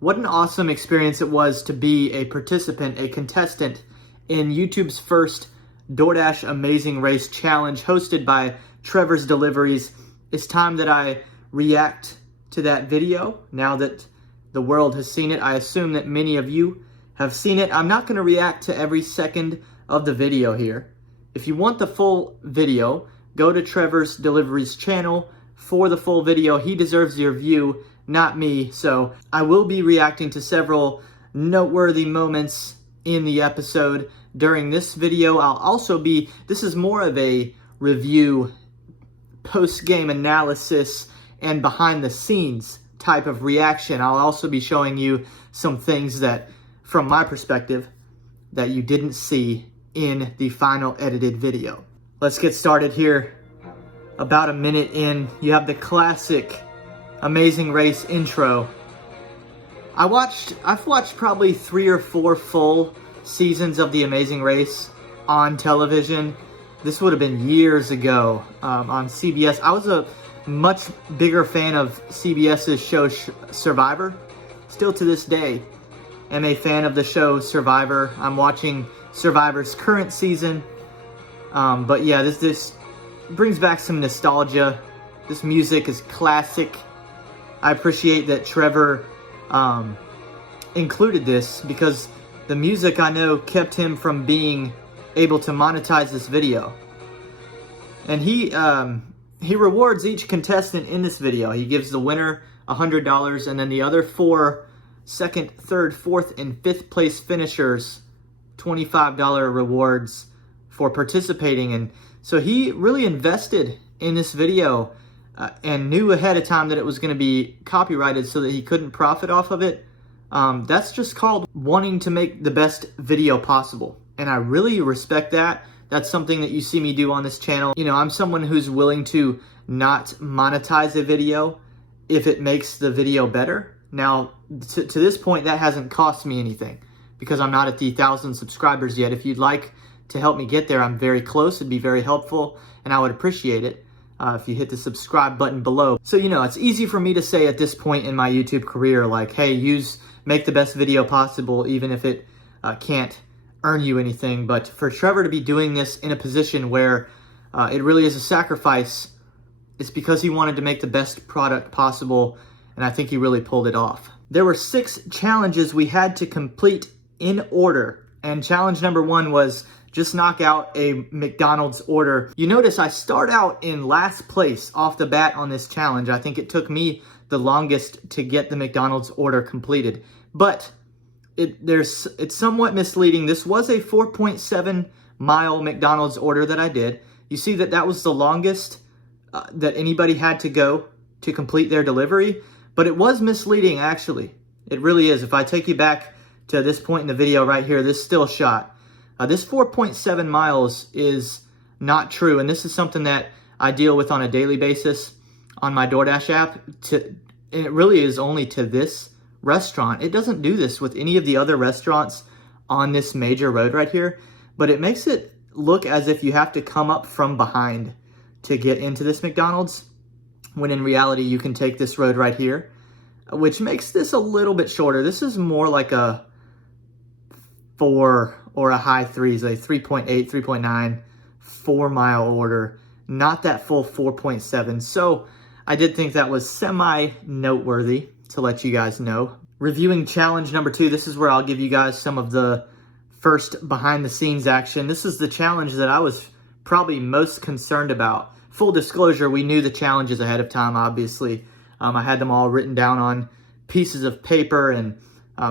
What an awesome experience it was to be a participant, a contestant in YouTube's first DoorDash Amazing Race Challenge hosted by Trevor's Deliveries. It's time that I react to that video. Now that the world has seen it, I assume that many of you have seen it. I'm not going to react to every second of the video here. If you want the full video, go to Trevor's Deliveries channel for the full video. He deserves your view, not me. So I will be reacting to several noteworthy moments in the episode during this video. I'll also be, this is more of a review, post-game analysis, and behind the scenes type of reaction. I'll also be showing you some things that, from my perspective, that you didn't see in the final edited video. Let's get started here. About a minute in, you have the classic Amazing Race intro. I've watched probably 3 or 4 full seasons of the Amazing Race on television. This would have been years ago on CBS. I was a much bigger fan of CBS's show Survivor. Still to this day, am a fan of the show Survivor. I'm watching Survivor's current season. But yeah, this brings back some nostalgia. This music is classic. I appreciate that Trevor included this because the music, I know, kept him from being able to monetize this video. And he rewards each contestant in this video. He gives the winner $100, and then the other 4 second, third, fourth, and fifth place finishers $25 rewards for participating. And so he really invested in this video and knew ahead of time that it was going to be copyrighted so that he couldn't profit off of it. That's just called wanting to make the best video possible. And I really respect that. That's something that you see me do on this channel. You know, I'm someone who's willing to not monetize a video if it makes the video better. Now, to this point, that hasn't cost me anything because I'm not at the 1,000 subscribers yet. If you'd like to help me get there, I'm very close. It'd be very helpful, and I would appreciate it if you hit the subscribe button below. So, you know, it's easy for me to say at this point in my YouTube career, like, hey, make the best video possible, even if it can't earn you anything. But for Trevor to be doing this in a position where it really is a sacrifice, it's because he wanted to make the best product possible, and I think he really pulled it off. There were 6 challenges we had to complete in order, and challenge number 1 was just knock out a McDonald's order. You notice I start out in last place off the bat on this challenge. I think it took me the longest to get the McDonald's order completed, but it's somewhat misleading. This was a 4.7 mile McDonald's order that I did. You see that was the longest that anybody had to go to complete their delivery, but it was misleading actually. It really is. If I take you back to this point in the video right here, this still shot. This 4.7 miles is not true, and this is something that I deal with on a daily basis on my DoorDash app, and it really is only to this restaurant. It doesn't do this with any of the other restaurants on this major road right here, but it makes it look as if you have to come up from behind to get into this McDonald's, when in reality you can take this road right here, which makes this a little bit shorter. This is more like a 4 or a high 3s, a 3.8, 3.9, 4 mile order, not that full 4.7. So I did think that was semi-noteworthy to let you guys know. Reviewing challenge number 2, this is where I'll give you guys some of the first behind the scenes action. This is the challenge that I was probably most concerned about. Full disclosure, we knew the challenges ahead of time, obviously. I had them all written down on pieces of paper, and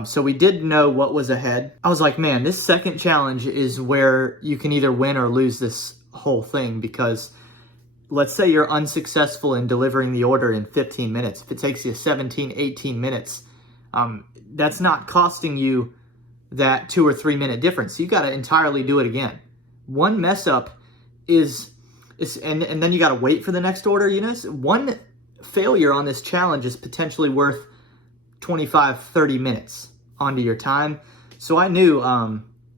so we did know what was ahead. I was like, man, this second challenge is where you can either win or lose this whole thing, because let's say you're unsuccessful in delivering the order in 15 minutes. If it takes you 17, 18 minutes, that's not costing you that 2 or 3 minute difference. You got to entirely do it again. One mess up and then you got to wait for the next order. You know, one failure on this challenge is potentially worth 25, 30 minutes onto your time. So I knew,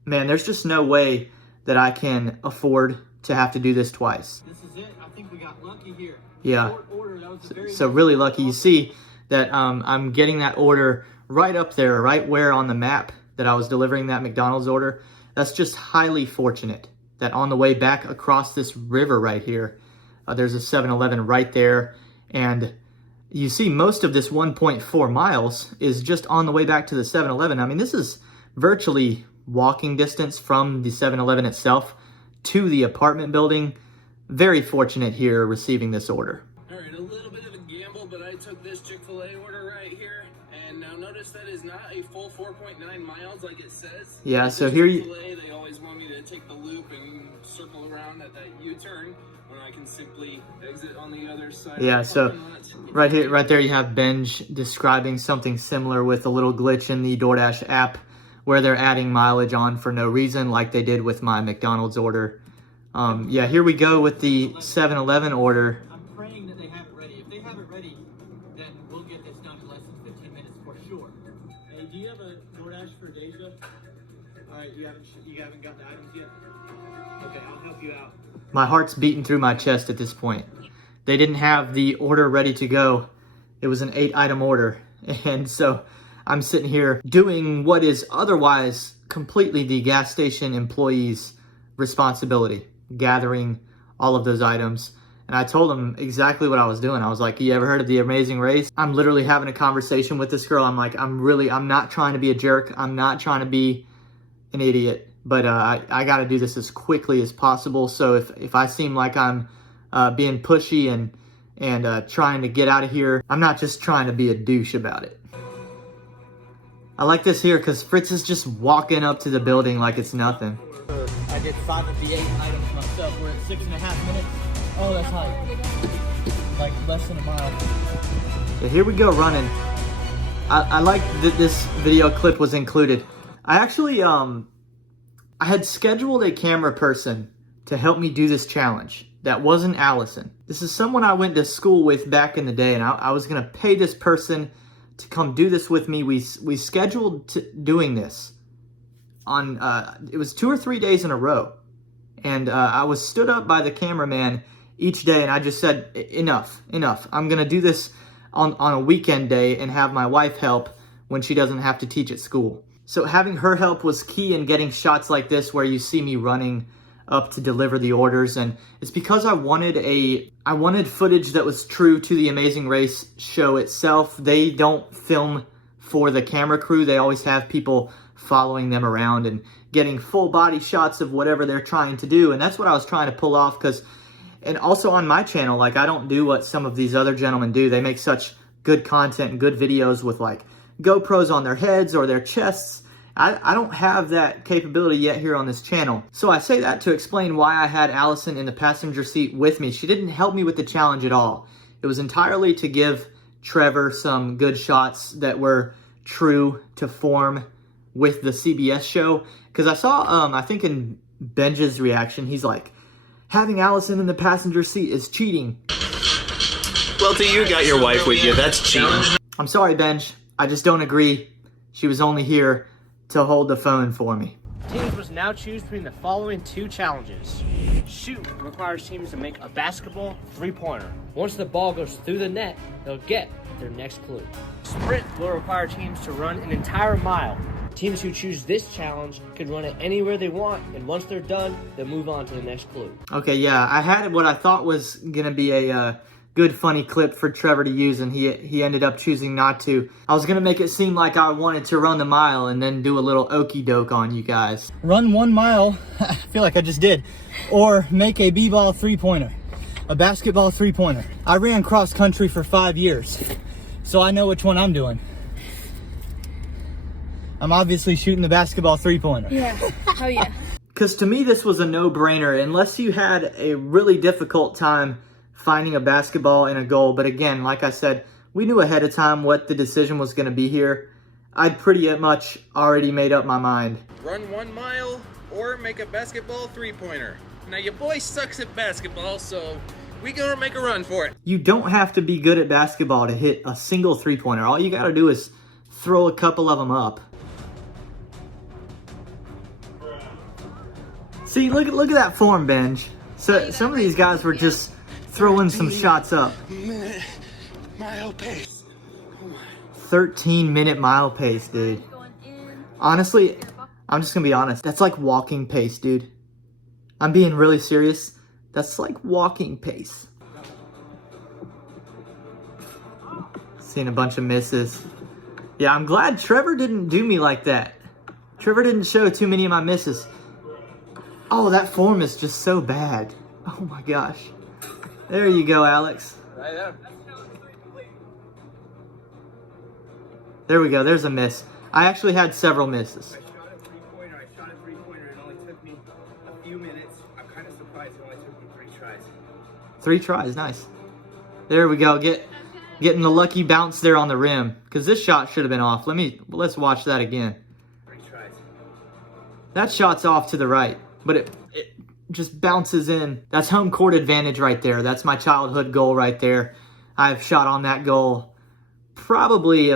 man, there's just no way that I can afford to have to do this twice. This is it. I think we got lucky here. Yeah. Short order, that was very so really lucky. You see that I'm getting that order right up there, right where on the map that I was delivering that McDonald's order. That's just highly fortunate that on the way back across this river right here, there's a 7-Eleven right there. And you see most of this 1.4 miles is just on the way back to the 7-Eleven. I mean, this is virtually walking distance from the 7-Eleven itself to the apartment building. Very fortunate here receiving this order. All right, a little bit of a gamble, but I took this Chick-fil-A order right here. And now notice that is not a full 4.9 miles like it says. Yeah, so here you... They always want me to take the loop and circle around at that U-turn when I can simply exit on the other side. Yeah, so right here, right there you have Benj describing something similar with a little glitch in the DoorDash app where they're adding mileage on for no reason like they did with my McDonald's order. Yeah, here we go with the 7-Eleven order. I'm praying that they have it ready. If they have it ready, then we'll get this done in less than 15 minutes for sure. Hey, do you have a DoorDash for Deja? You haven't got the items yet? Okay, I'll help you out. My heart's beating through my chest at this point. They didn't have the order ready to go. It was an 8-item order. And so I'm sitting here doing what is otherwise completely the gas station employee's responsibility, gathering all of those items. And I told them exactly what I was doing. I was like, you ever heard of The Amazing Race? I'm literally having a conversation with this girl. I'm like, I'm not trying to be a jerk. I'm not trying to be an idiot. But I got to do this as quickly as possible. So if I seem like I'm being pushy and trying to get out of here, I'm not just trying to be a douche about it. I like this here because Fritz is just walking up to the building like it's nothing. I did 5 of the 8 items myself. We're at 6.5 minutes. Oh, that's like less than a mile. Yeah, here we go running. I like that this video clip was included. I actually I had scheduled a camera person to help me do this challenge. That wasn't Allison. This is someone I went to school with back in the day, and I was gonna pay this person to come do this with me. We scheduled doing this on it was 2 or 3 days in a row, and I was stood up by the cameraman each day, and I just said, enough. I'm gonna do this on a weekend day and have my wife help when she doesn't have to teach at school. So having her help was key in getting shots like this where you see me running up to deliver the orders. And it's because I wanted footage that was true to the Amazing Race show itself. They don't film for the camera crew. They always have people following them around and getting full body shots of whatever they're trying to do. And that's what I was trying to pull off and also on my channel, like I don't do what some of these other gentlemen do. They make such good content and good videos with like GoPros on their heads or their chests. I don't have that capability yet here on this channel. So I say that to explain why I had Allison in the passenger seat with me. She didn't help me with the challenge at all. It was entirely to give Trevor some good shots that were true to form with the CBS show. Because I saw, I think in Benj's reaction, he's like, having Allison in the passenger seat is cheating. Well, till you got your wife with you, that's cheating. I'm sorry, Benj. I just don't agree. She was only here to hold the phone for me. Teams must now choose between the following 2 challenges. Shoot requires teams to make a basketball 3-pointer. Once the ball goes through the net, they'll get their next clue. Sprint will require teams to run an entire mile. Teams who choose this challenge can run it anywhere they want, and once they're done, they'll move on to the next clue. Okay, yeah, I had what I thought was going to be a good, funny clip for Trevor to use, and he ended up choosing not to. I was going to make it seem like I wanted to run the mile and then do a little okey doke on you guys. Run 1 mile, I feel like I just did, or make a b-ball 3-pointer, a basketball 3-pointer. I ran cross country for 5 years, so I know which one I'm doing. I'm obviously shooting the basketball 3-pointer. Yeah, oh yeah. Because to me, this was a no-brainer, unless you had a really difficult time finding a basketball and a goal. But again, like I said, we knew ahead of time what the decision was going to be here. I'd pretty much already made up my mind. Run 1 mile or make a basketball 3-pointer. Now your boy sucks at basketball, so we gonna make a run for it. You don't have to be good at basketball to hit a single 3-pointer. All you got to do is throw a couple of them up. See, look at that form, Benj. So some of these guys were just throwing some shots up. Mile pace. 13-minute mile pace, dude. Honestly, I'm just gonna be honest. That's like walking pace, dude. I'm being really serious. That's like walking pace. Seeing a bunch of misses. Yeah, I'm glad Trevor didn't do me like that. Trevor didn't show too many of my misses. Oh, that form is just so bad. Oh my gosh. There you go, Alex. Right there. There we go. There's a miss. I actually had several misses. I shot a three-pointer. It only took me a few minutes. I'm kind of surprised it only took me 3 tries. 3 tries, nice. There we go. Getting the lucky bounce there on the rim, because this shot should have been off. Let's watch that again. 3 tries. That shot's off to the right, but it just bounces in. That's home court advantage right there. That's my childhood goal right there. I've shot on that goal probably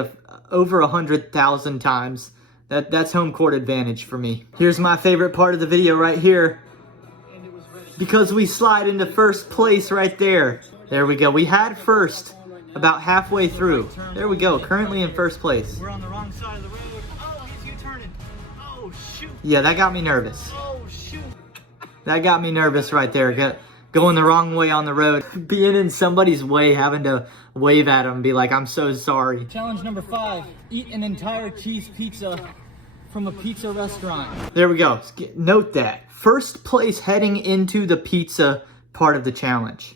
over 100,000 times. That's home court advantage for me. Here's my favorite part of the video right here, because we slide into first place right there. There we go. We had first about halfway through. There we go. Currently in first place. We're on the wrong side of the road. Oh, he's U-turning. Oh, shoot. Yeah, that got me nervous. Oh, shoot. That got me nervous right there. Going the wrong way on the road. Being in somebody's way, having to wave at them and be like, I'm so sorry. Challenge number 5. Eat an entire cheese pizza from a pizza restaurant. There we go. Note that. First place heading into the pizza part of the challenge.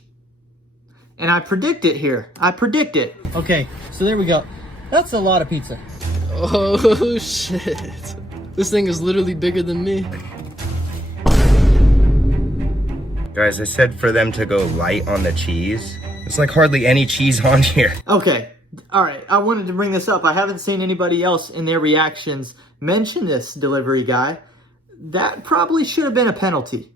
And I predict it here. I predict it. Okay, so there we go. That's a lot of pizza. Oh shit. This thing is literally bigger than me. Guys, I said for them to go light on the cheese. There's like hardly any cheese on here. Okay. All right. I wanted to bring this up. I haven't seen anybody else in their reactions mention this delivery guy. That probably should have been a penalty.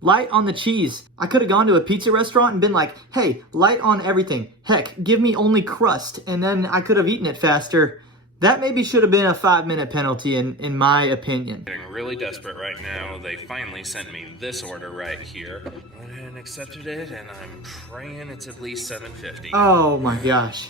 Light on the cheese. I could have gone to a pizza restaurant and been like, hey, light on everything. Heck, give me only crust. And then I could have eaten it faster. That maybe should have been a 5-minute penalty in my opinion. Getting really desperate right now. They finally sent me this order right here. Went ahead and accepted it, and I'm praying it's at least $7.50. Oh my gosh.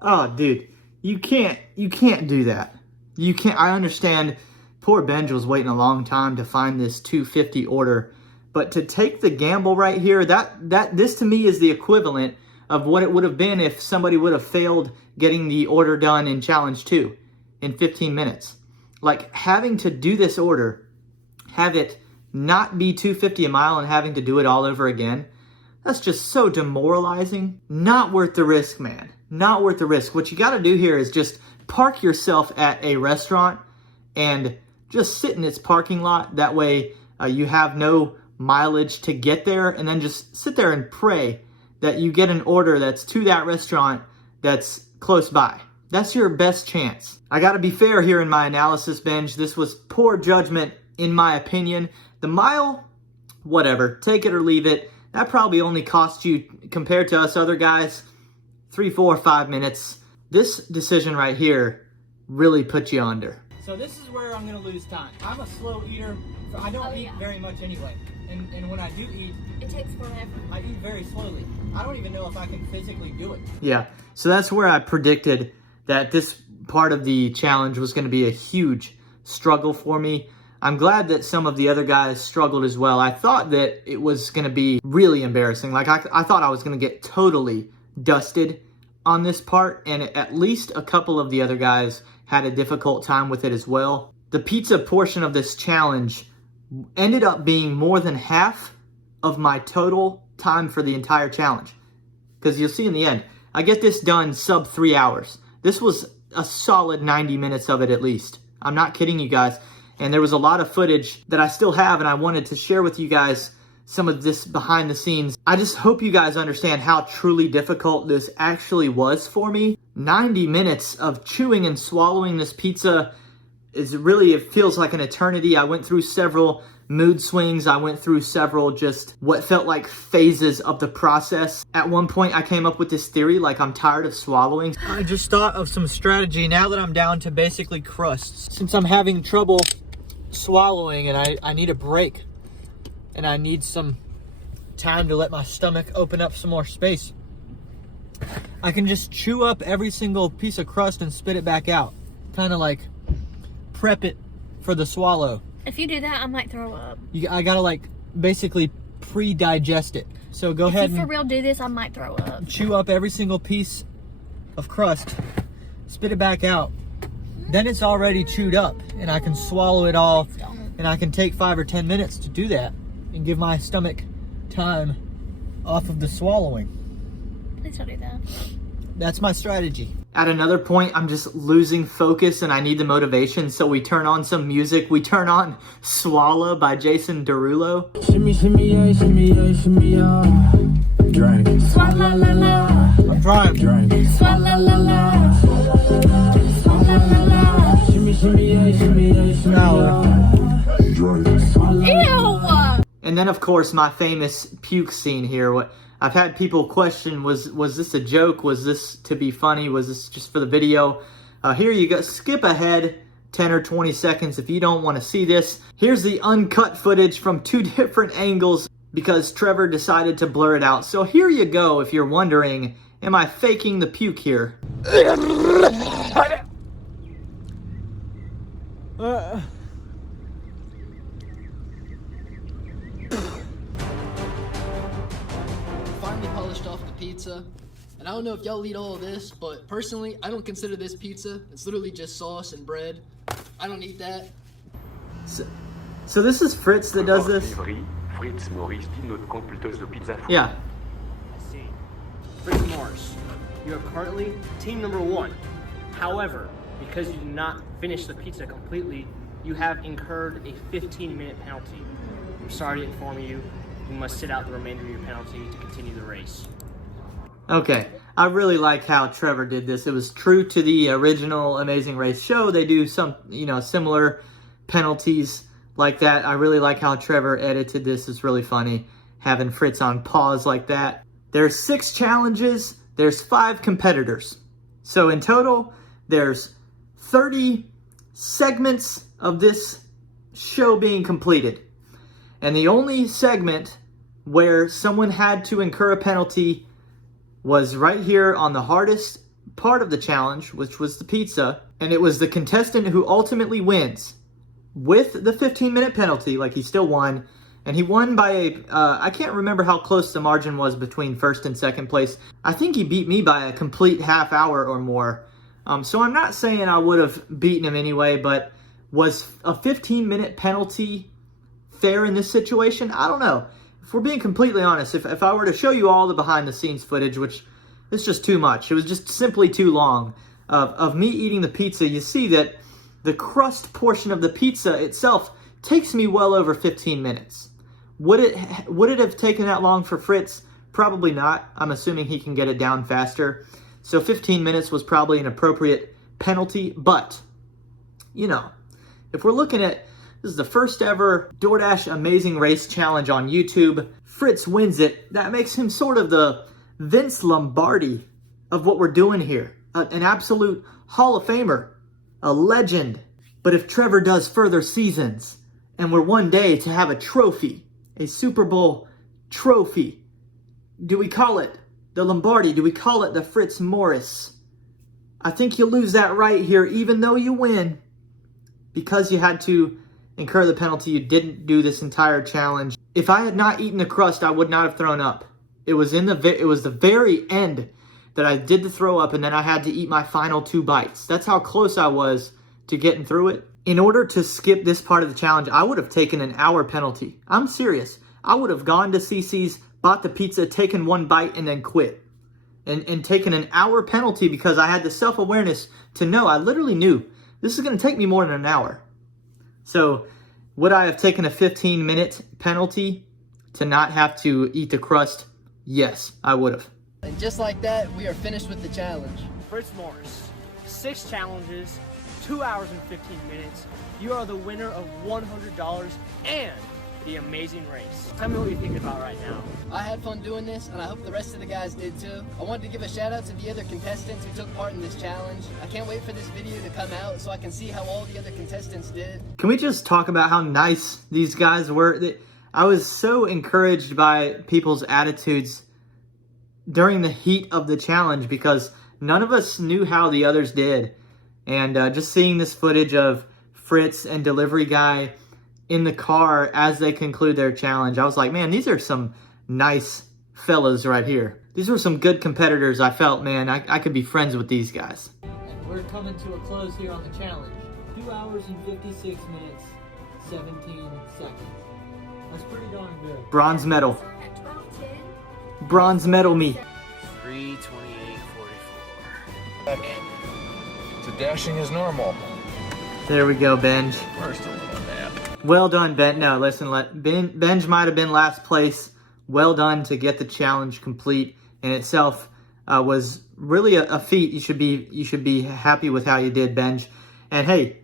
Oh, dude. You can't do that. You can't. I understand poor Benj was waiting a long time to find this $2.50 order. But to take the gamble right here, this to me is the equivalent of what it would have been if somebody would have failed getting the order done in challenge 2 in 15 minutes. Like, having to do this order, have it not be $2.50 a mile and having to do it all over again, that's just so demoralizing. Not worth the risk, man. Not worth the risk. What you got to do here is just park yourself at a restaurant and just sit in its parking lot. That way you have no mileage to get there, and then just sit there and pray that you get an order that's to that restaurant that's close by. That's your best chance. I gotta be fair here in my analysis, Benj. This was poor judgment in my opinion. The mile, whatever, take it or leave it. That probably only cost you, compared to us other guys, 3, 4, 5 minutes. This decision right here really put you under. So this is where I'm going to lose time. I'm a slow eater. So I don't eat very much anyway. And when I do eat, it takes forever. I eat very slowly. I don't even know if I can physically do it. Yeah, so that's where I predicted that this part of the challenge was going to be a huge struggle for me. I'm glad that some of the other guys struggled as well. I thought that it was going to be really embarrassing. Like, I thought I was going to get totally dusted on this part, and at least a couple of the other guys had a difficult time with it as well. The pizza portion of this challenge ended up being more than half of my total time for the entire challenge. Because you'll see in the end, I get this done sub 3 hours. This was a solid 90 minutes of it at least. I'm not kidding you guys. And there was a lot of footage that I still have, and I wanted to share with you guys some of this behind the scenes. I just hope you guys understand how truly difficult this actually was for me. 90 minutes of chewing and swallowing this pizza is really, it feels like an eternity. I went through several mood swings. I went through several just what felt like phases of the process. At one point, I came up with this theory, like I'm tired of swallowing. I just thought of some strategy now that I'm down to basically crusts. Since I'm having trouble swallowing and I need a break and I need some time to let my stomach open up some more space, I can just chew up every single piece of crust and spit it back out. Kind of like prep it for the swallow. If you do that, I might throw up. I gotta like basically pre-digest it. So go ahead If you for and real do this, I might throw up. chew up every single piece of crust, spit it back out. Then it's already chewed up and I can swallow it all, and I can take 5 or 10 minutes to do that and give my stomach time off of the swallowing. Please don't do that. That's my strategy. At another point, I'm just losing focus and I need the motivation, so we turn on some music. We turn on Swallow by Jason Derulo. Shimmy, shimmy, yeah, shimmy, yeah, shimmy, yeah. Drink. Swalla la la. I'm trying. Drink. Swalla la la. Swalla la la. Shimmy, shimmy, yeah, shimmy, yeah, shimmy, yeah. Drink. Ew! And then, of course, my famous puke scene here. What I've had people question, was this a joke? Was this to be funny? Was this just for the video? Here you go. Skip ahead 10 or 20 seconds if you don't want to see this. Here's the uncut footage from 2 different angles because Trevor decided to blur it out. So here you go if you're wondering, am I faking the puke here? Finally polished off the pizza. And I don't know if y'all eat all of this, but personally, I don't consider this pizza. It's literally just sauce and bread. I don't eat that. So this is Fritz that does this? Fritz Maurice, notre compléteuse de pizza. Yeah. I see. Fritz Morris, you are currently team number 1. However, because you did not finish the pizza completely, you have incurred a 15-minute penalty. I'm sorry to inform you, you must sit out the remainder of your penalty to continue the race. Okay, I really like how Trevor did this. It was true to the original Amazing Race show. They do some, similar penalties like that. I really like how Trevor edited this. It's really funny having Fritz on pause like that. There's 6 challenges. There's 5 competitors. So in total, there's 30 segments of this show being completed. And the only segment where someone had to incur a penalty was right here on the hardest part of the challenge, which was the pizza. And it was the contestant who ultimately wins with the 15-minute penalty. Like, he still won. And he won by I can't remember how close the margin was between first and second place. I think he beat me by a complete half hour or more. So I'm not saying I would have beaten him anyway, but was a 15-minute penalty fair in this situation? I don't know. If we're being completely honest, if I were to show you all the behind-the-scenes footage, which is just too much, it was just simply too long, of me eating the pizza, you see that the crust portion of the pizza itself takes me well over 15 minutes. Would it have taken that long for Fritz? Probably not. I'm assuming he can get it down faster. So 15 minutes was probably an appropriate penalty, but, if we're looking at, this is the first ever DoorDash Amazing Race Challenge on YouTube. Fritz wins it. That makes him sort of the Vince Lombardi of what we're doing here. An absolute Hall of Famer. A legend. But if Trevor does further seasons, and we're one day to have a trophy, a Super Bowl trophy, do we call it the Lombardi? Do we call it the Fritz Morris? I think you lose that right here, even though you win. Because you had to incur the penalty, you didn't do this entire challenge. If I had not eaten the crust, I would not have thrown up. It was the very end that I did the throw up, and then I had to eat my final 2 bites. That's how close I was to getting through it. In order to skip this part of the challenge, I would have taken an hour penalty. I'm serious. I would have gone to CC's, bought the pizza, taken 1 bite, and then quit. And taken an hour penalty because I had the self-awareness to know, I literally knew, this is going to take me more than an hour. So, would I have taken a 15-minute penalty to not have to eat the crust? Yes, I would have. And just like that, we are finished with the challenge. Fritz Morris, 6 challenges, 2 hours and 15 minutes. You are the winner of $100 and the Amazing Race. Tell me what you're thinking about right now. I had fun doing this, and I hope the rest of the guys did too. I wanted to give a shout out to the other contestants who took part in this challenge. I can't wait for this video to come out so I can see how all the other contestants did. Can we just talk about how nice these guys were? I was so encouraged by people's attitudes during the heat of the challenge because none of us knew how the others did. And just seeing this footage of Fritz and Delivery Guy in the car as they conclude their challenge, I was like, man, these are some nice fellas right here. These were some good competitors. I felt, man, I could be friends with these guys. And we're coming to a close here on the challenge. 2 hours and 56 minutes, 17 seconds. That's pretty darn good. Bronze medal. Bronze medal me. 3:28:44. So dashing is normal. There we go, Benj. First a little nap. Well done, Ben. No, listen, Benj might have been last place. Well done to get the challenge complete in itself. Was really a feat. You should be happy with how you did, Benj. And hey,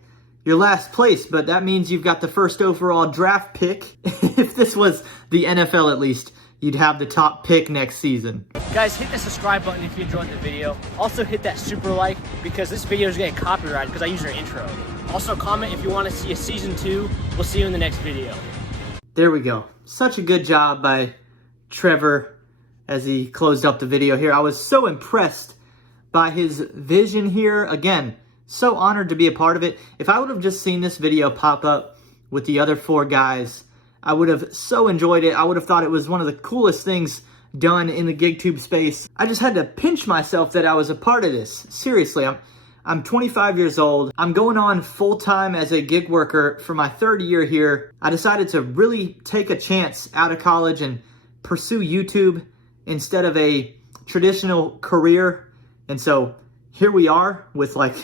you're last place, but that means you've got the first overall draft pick. If this was the NFL at least, you'd have the top pick next season. Guys, hit the subscribe button if you enjoyed the video. Also hit that super like because this video is getting copyrighted because I use your intro. Also comment if you want to see a season 2. We'll see you in the next video. There we go. Such a good job by Trevor as he closed up the video here. I was so impressed by his vision here. Again, so honored to be a part of it. If I would have just seen this video pop up with the other 4 guys, I would have so enjoyed it. I would have thought it was one of the coolest things done in the GigTube space. I just had to pinch myself that I was a part of this. Seriously, I'm 25 years old. I'm going on full-time as a gig worker for my 3rd year here. I decided to really take a chance out of college and pursue YouTube instead of a traditional career. And so here we are with like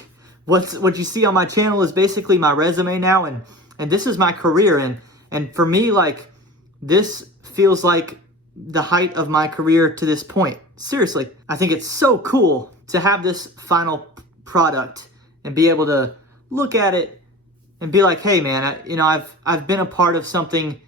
what you see on my channel is basically my resume now, and this is my career. And for me, like, this feels like the height of my career to this point. Seriously, I think it's so cool to have this final product and be able to look at it and be like, hey man, I've been a part of something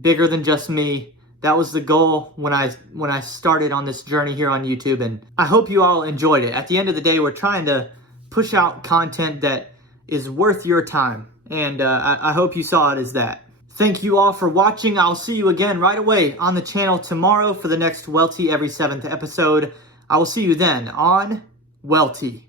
bigger than just me. That was the goal when I started on this journey here on YouTube, and I hope you all enjoyed it. At the end of the day, we're trying to push out content that is worth your time, and I hope you saw it as that. Thank you all for watching. I'll see you again right away on the channel tomorrow for the next Welty Every 7th episode. I will see you then on Welty.